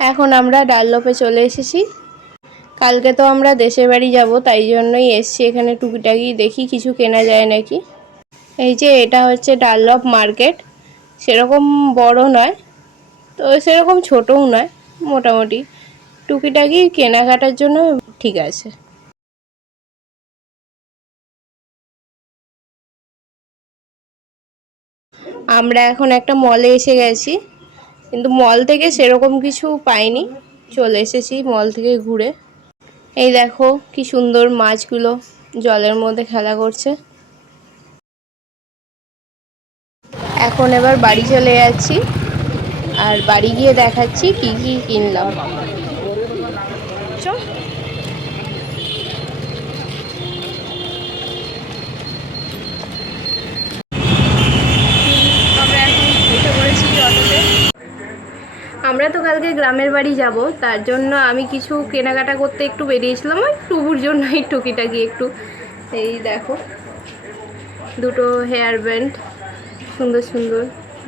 এখন আমরা ডাললপে চলে এসেছি। কালকে তো আমরা দেশের বাড়ি যাব, তাই জন্যই এসছি এখানে টুকিটাকি দেখি কিছু কেনা যায় নাকি। এই যে এটা হচ্ছে ডাললপ মার্কেট, সেরকম বড় নয় তো সেরকম ছোটও নয়, মোটামুটি টুকিটাকি কেনাকাটার জন্য ঠিক আছে। আমরা এখন একটা মলে এসে গেছি, কিন্তু মল থেকে সেরকম কিছু পাইনি, চলে এসেছি মল থেকে ঘুরে। এই দেখো কি সুন্দর মাছগুলো জলের মধ্যে খেলা করছে। এখন এবার বাড়ি চলে যাচ্ছি, আর বাড়ি গিয়ে দেখাচ্ছি কি কি কিনলাম। আমরা তো কালকে গ্রামের বাড়ি যাব, তার জন্য আমি কিছু কেনাকাটা করতে একটু বেরিয়েছিলাম, ওই টুকুর জন্য এই টুকিটাকি একটু। এই দেখো দুটো হেয়ার ব্যান্ড, সুন্দর সুন্দর।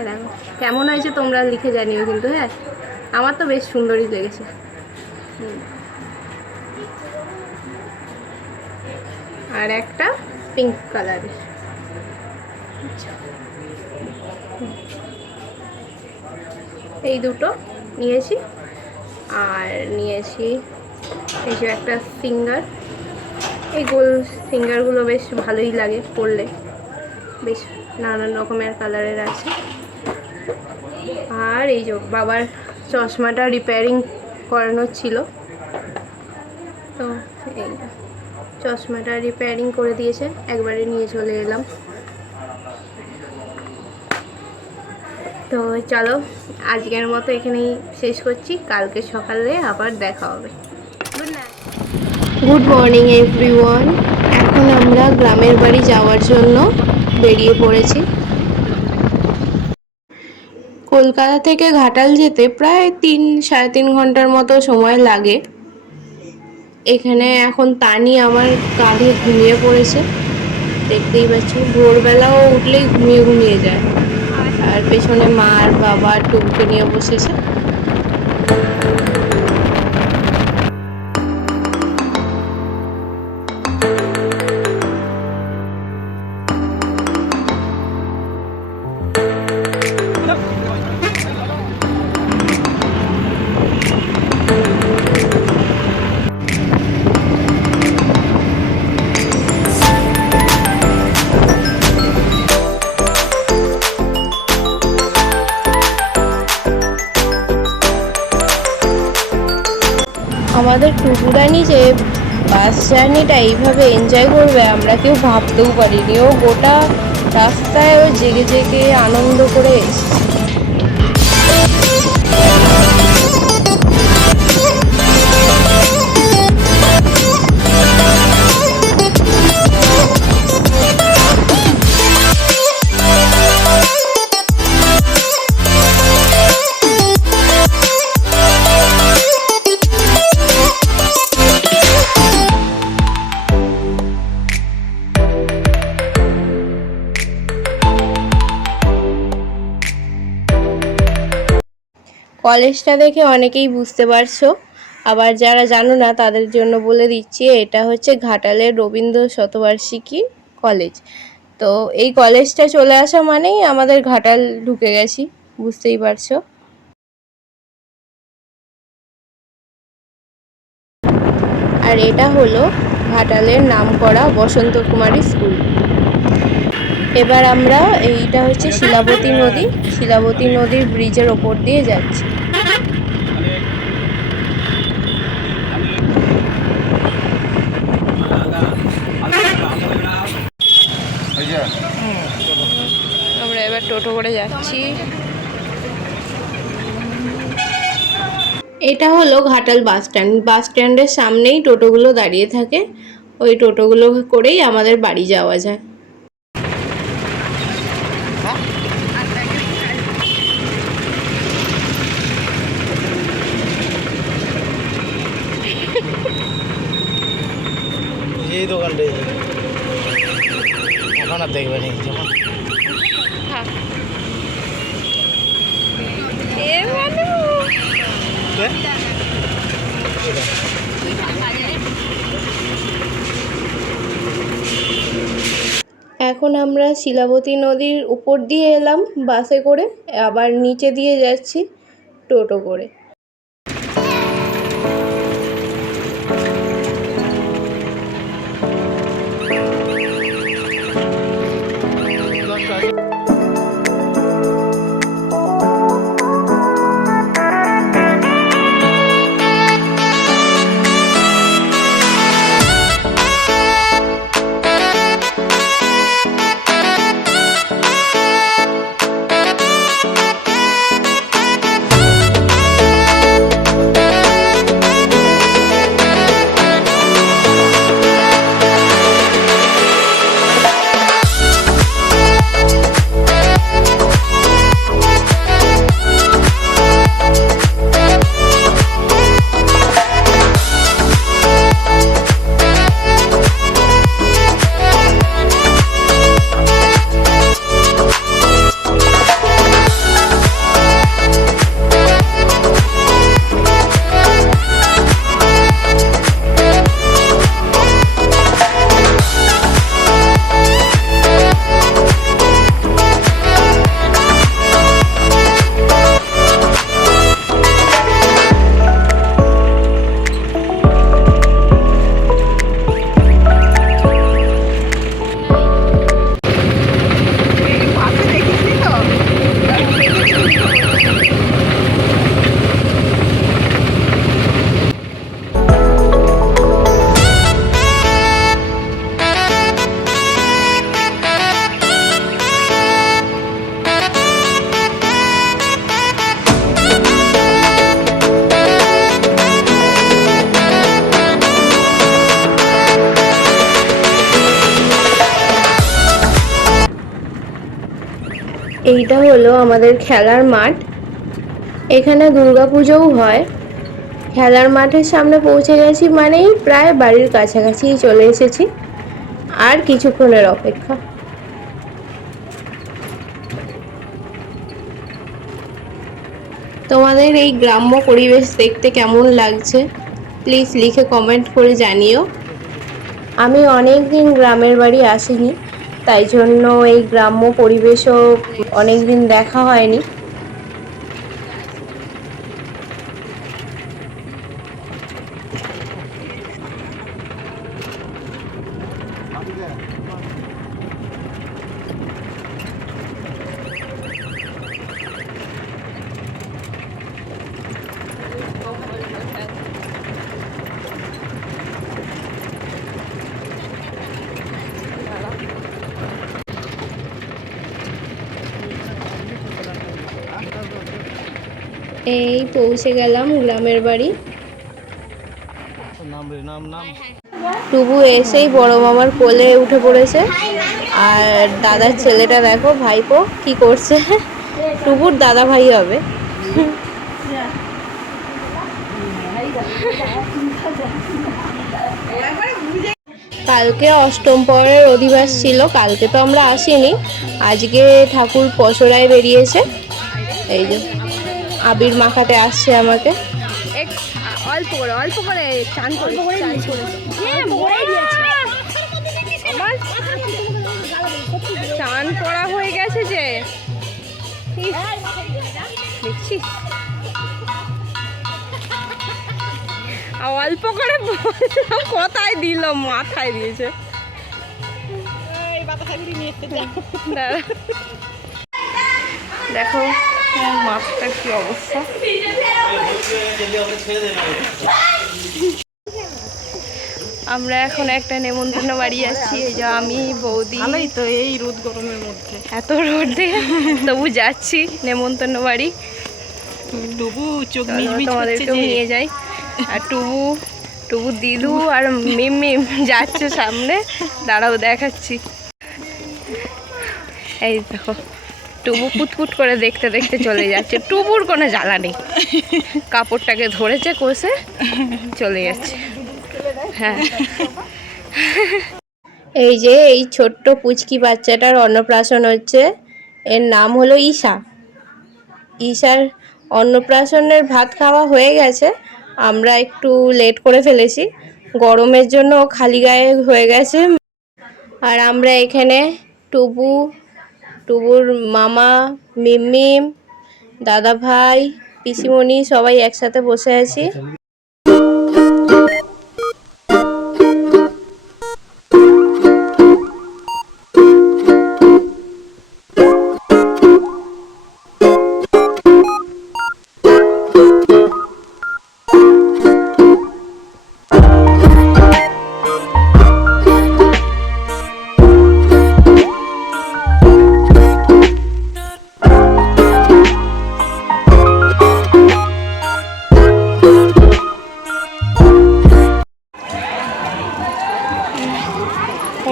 দেখো কেমন হয়েছে তোমরা লিখে জানিও কিন্তু। হ্যাঁ, আমার তো বেশ সুন্দরই লেগেছে। আর একটা পিঙ্ক কালারের। এই দুটো নিয়েছি। আর নিয়েছি এই যে একটা ফিঙ্গার, এই গোল ফিঙ্গারগুলো বেশ ভালোই লাগে পরলে, বেশ নানান রকমের কালারের আছে। আর এই যে বাবার চশমাটা রিপেয়ারিং করানোর ছিল, তো এই চশমাটা রিপেয়ারিং করে দিয়েছে, একবারে নিয়ে চলে এলাম। তো চলো আজকের মতো এখানেই শেষ করছি, কালকে সকালে আবার দেখা হবে। Good morning everyone. এখন আমরা গ্রামের বাড়ি যাওয়ার জন্য বেরিয়ে পড়েছি। কলকাতা থেকে ঘাটাল যেতে প্রায় 3-3.5 ঘন্টার মতো সময় লাগে। এখানে এখন তানি আমার কাঁধে ঘুমিয়ে পড়েছে, দেখতেই পাচ্ছ। ভোরবেলাও উঠলেই ঘুমিয়ে ঘুমিয়ে যায়। আর পেছনে মা আর বাবা টুকুকে নিয়ে বসেছে। আমাদের টুকুরানি যে বাস জার্নিটা এইভাবে এনজয় করবে আমরা কেউ ভাবতেও পারিনি। ও গোটা রাস্তায় ও জেগে জেগে আনন্দ করে এসেছে। কলেজটা দেখে অনেকেই বুঝতে পারছো, আবার যারা জানো না তাদের জন্য বলে দিচ্ছি, এটা হচ্ছে ঘাটালের রবীন্দ্র শতবার্ষিকী কলেজ। তো এই কলেজটা চলে আসা মানেই আমাদের ঘাটাল ঢুকে গেছি, বুঝতেই পারছো। আর এটা হলো ঘাটালের নামকরা বসন্ত কুমারী স্কুল। এবার আমরা, এইটা হচ্ছে শিলাবতী নদী, শিলাবতী নদীর ব্রিজের ওপর দিয়ে যাচ্ছি। আমরা এবার টোটো করে যাচ্ছি। এটা হলো ঘাটাল বাস স্ট্যান্ড। বাস স্ট্যান্ডের সামনেই টোটোগুলো দাঁড়িয়ে থাকে, ওই টোটোগুলো করেই আমাদের বাড়ি যাওয়া যায়। এই দোকানটাই ওখানে দেখবেন যখন ঢুকবে। এখন আমরা শিলাবতী নদীর উপর দিয়ে এলাম বাসে করে, আবার নিচে দিয়ে যাচ্ছি টোটো করে। এইটা হলো আমাদের খেলার মাঠ। এখানে দুর্গাপুজোও হয়। খেলার মাঠের সামনে পৌঁছে গেছি মানেই প্রায় বাড়ির কাছাকাছিই চলে এসেছি, আর কিছুক্ষণের অপেক্ষা। তোমাদের এই গ্রাম্য পরিবেশ দেখতে কেমন লাগছে প্লিজ লিখে কমেন্ট করে জানিও। আমি অনেক দিন গ্রামের বাড়ি আসিনি, তাই জন্য এই গ্রাম্য পরিবেশও অনেক দিন দেখা হয়নি। এই পৌঁছে গেলাম গ্রামের বাড়ি। টুবু এসেই বড় মামার কোলে উঠে পড়েছে, আর দাদার ছেলেটা দেখো ভাইপো কি করছে, টুবুর দাদা ভাই হবে। কালকে অষ্টম প্রহরের অধিবাস ছিল, কালকে তো আমরা আসিনি, আজকে ঠাকুর পসরায় বেরিয়েছে। এই যে আবির মাখাতে আসছে আমাকে। অল্প করে অল্প করে চান করে চান করা হয়ে গেছে যে দেখছিস, অল্প করে বললাম কোথায় দিল, মাথায় দিয়েছে। দেখো মাথাটার কি অবস্থা। আমরা এখন একটা নেমন্তন্ন বাড়ি যাচ্ছি, এই যে আমি বৌদি। তো এই রোদ গরমের মধ্যে এত রোদে তবু যাচ্ছি নেমন্তন্ন বাড়ি। তবু চোখ তোমাদেরকেও নিয়ে যাই। আর টুবু দিদু আর মিম যাচ্ছে সামনে, দাঁড়াও দেখাচ্ছি। এই দেখো টুবু পুটপুট করে দেখতে দেখতে চলে যাচ্ছে, টুবুর কোনো জ্বালা নেই, কাপড়টাকে ধরেছে কষে চলে যাচ্ছে। হ্যাঁ এই যে এই ছোট্ট পুচকি বাচ্চাটার অন্নপ্রাশন হচ্ছে, এর নাম হলো ঈশা। ঈশার অন্নপ্রাশনের ভাত খাওয়া হয়ে গেছে, আমরা একটু লেট করে ফেলেছি, গরমের জন্য খালি গায়ে হয়ে গেছে। আর আমরা এখানে টুবুর মামা, মিমিম, দাদা ভাই, পিসিমণি সবাই একসাথে বসে আছি।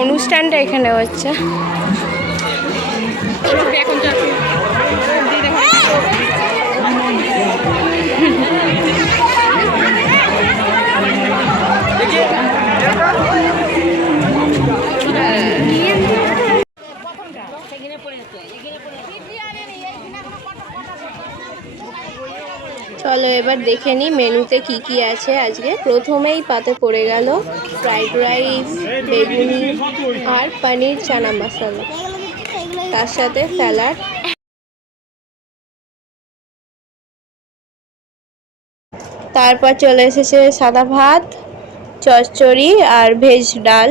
অনুষ্ঠানটা এখানে হচ্ছে। এখন যাচ্ছি চলো এবার দেখে নিই মেনুতে কি কি আছে আজকে। প্রথমেই পাতে পড়ে গেল ফ্রাইড রাইস, বেগুনি আর পনির চানা মশলা, তার সাথে স্যালাড। তারপর চলে এসেছে সাদা ভাত, চচ্চড়ি আর ভেজ ডাল।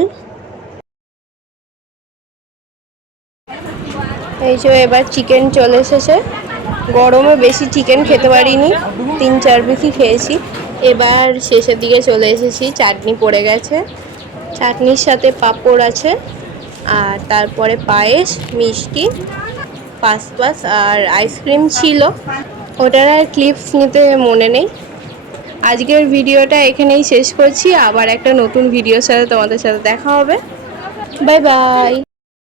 এই যে এবার চিকেন চলে এসেছে। গরমে বেশি চিকেন খেতে পারিনি, 3-4 পিসই খেয়েছি। এবার শেষের দিকে চলে এসেছি, চাটনি পড়ে গেছে, চাটনির সাথে পাঁপড় আছে, আর তারপরে পায়েস, মিষ্টি, পাসপাস আর আইসক্রিম ছিল। ওটার আর ক্লিপস নিতে মনে নেই। আজকের ভিডিওটা এখানেই শেষ করছি, আবার একটা নতুন ভিডিওর সাথে তোমাদের সাথে দেখা হবে। Bye bye.